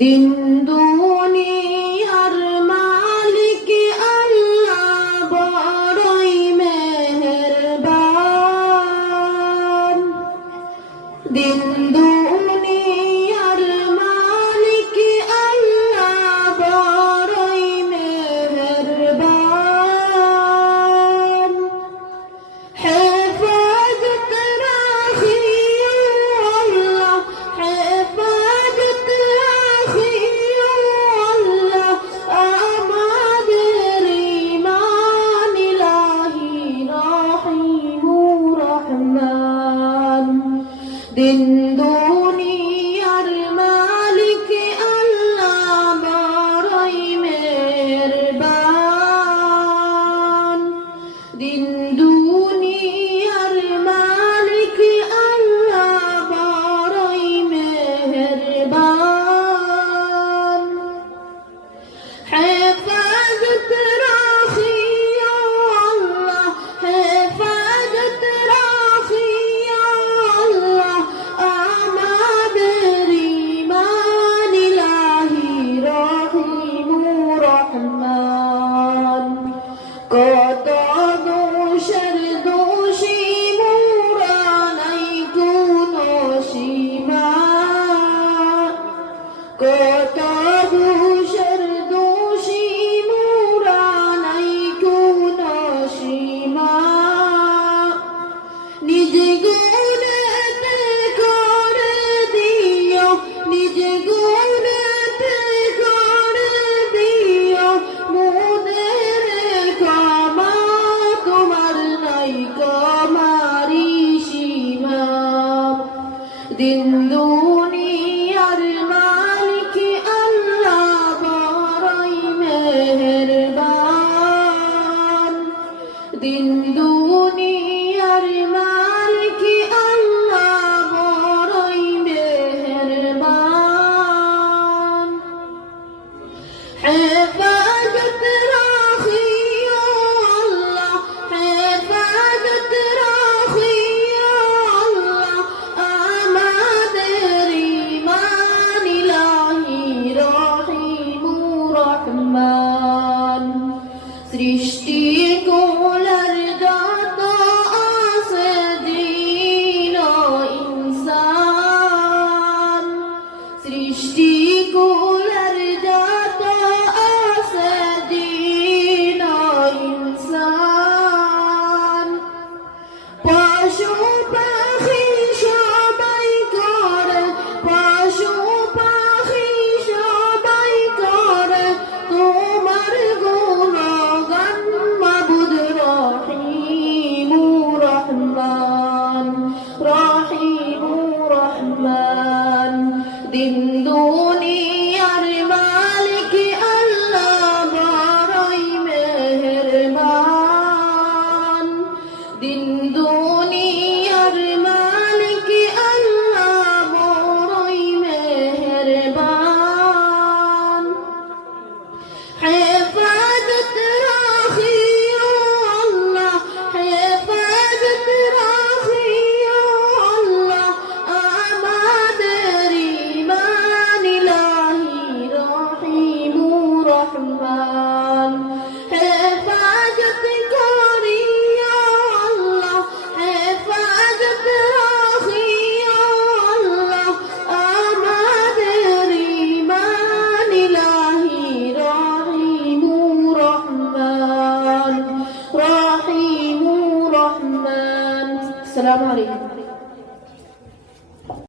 দিন দুনিয়ার মালিক আল্লাহ বড়ই মেহেরবান। দিন দুনিয়ার মালিক আল্লাহ বড়ই মেহেরবান। হেফাজত রাখিও আল্লাহ, হেফাজত রাখিও আল্লাহ আমাদের ঈমান ইলাহি রহিমুর রহমান। দিন দুনিয়ার মালিক আল্লাহ বড়ই মেহেরবান। দিন দুনিয়ার মালিক আল্লাহ বড়ই মেহেরবান। হেফাজত রাখিও আল্লাহ, হেফাজত রাখিও আল্লাহ আমাদের ঈমান ইলাহি রহিমুর রহমান। কত দোষের দোষী মোরা নাই কোনো সীমা, কত দোষের দোষী মোরা নাই কোনো সীমা। নিজ গুণেতে করে দিও, নিজ গুণেতে করে দিও মোদের ক্ষমা, তোমার নাই কমারি সীমা। দিন দুনিয়ার মালিক আল্লাহ বড়ই মেহেরবান। দিন দুনিয়ার মালিক আল্লাহ বড়ই মেহেরবান। হেফাজত রাখিও আল্লাহ, হেফাজত রাখিও আল্লাহ আমাদের ঈমান ইলাহি রহিমুর রহমান। সৃষ্টি কুলের যত আছে জিন ও ইনসান, সৃষ্টি কুলের যত আছে জিন ও ইনসান। পশু পাখি সবাই করে, পশু পাখি সবাই করে তোমার গুণগান মাবুদ রহিমুর রহমান, রহিমুর রহমান। দিন দুনিয়ার মালিক আল্লাহ বড়ই মেহেরবান। দিন দুনিয়ার মালিক আল্লাহ বড়ই মেহেরবান। হেফাজত রাখিও আল্লাহ, হেফাজত রাখিও আল্লাহ আমাদের ঈমান ইলাহি রহিমুর রহমান। হেফাজত করিও আল্লাহ, হেফাজত রাখিও আল্লাহ আমাদের ঈমান ইলাহি রহিমুর রহমান, রহিমুর রহমান। আসসালামু আলাইকুম।